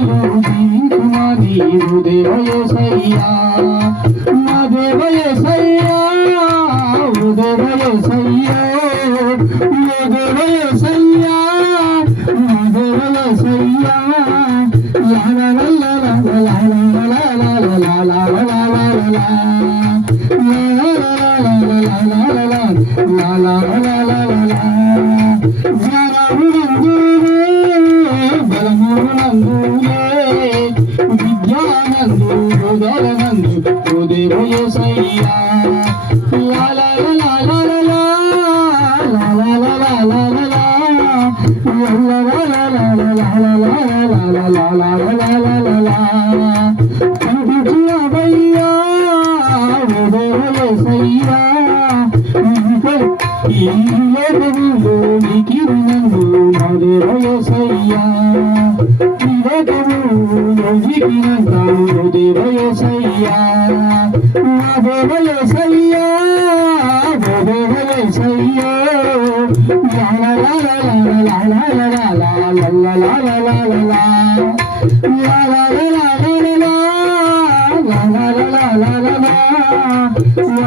నూరేళ్ళు జీవించుమా నీవు దేవయేసయ్యా నా దేవయేసయ్యా ఓ దేవయేసయ్యా ఓ దేవయేసయ్యా నా దేవయేసయ్యా లా లా లా లా లా లా లా లా లా లా లా విద్యానందు హృదయనందు హృదయసయ్యా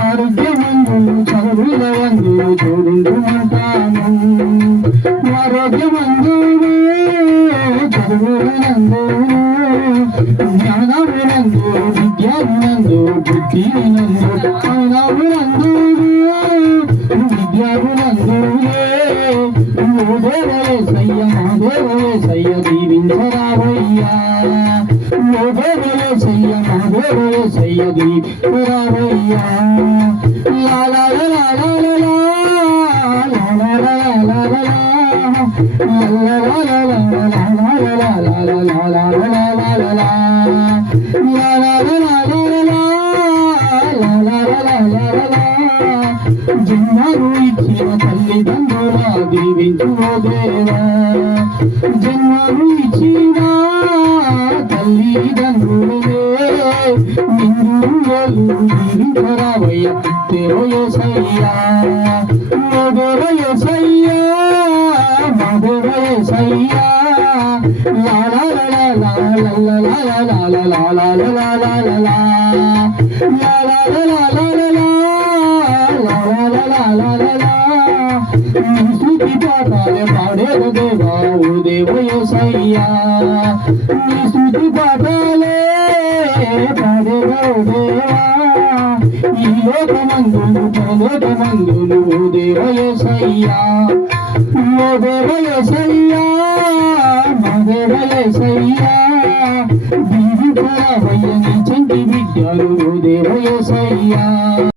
ఆరోగ్యమందు చదువులందు చూడుంటాను ఆరోగ్యమందు చదువులందు జ్ఞానమునందు విద్యామునందు బుద్ధినందు జ్ఞానమునందు విద్యామునందు దేవయేసయ్య దీవించరావయ్యా ఓ దేవయేసయ్య మా దేవయేసయ్య దీవించరావయ్యా లా లా లా లా లా లా లా లా లా జన్మను ఇచ్చిన తల్లిదండ్రుల దీవించుమో దేవా జన్మను ఇచ్చిన తల్లిదండ్రులే నిన్ను దీవించరావయ్య దేవయేసయ్యా ఓ దేవయేసయ్యా మా దేవయేసయ్యా లా లా లా లా లా లా లా లా లా లా లా లా లా లా స్తుతి పాఠాలే పాడేద దేవా ఓ దేవయేసయ్యా నీ స్తుతి పాఠాలే పాడేద దేవా ఈ లోకమందు పరలోకమందు ఓ దేవయేసయ్యా ఓ దేవయేసయ్యా మా దేవయేసయ్యా దీవించరావయ్య నీ చంటి విద్యలు ఓ దేవయేసయ్యా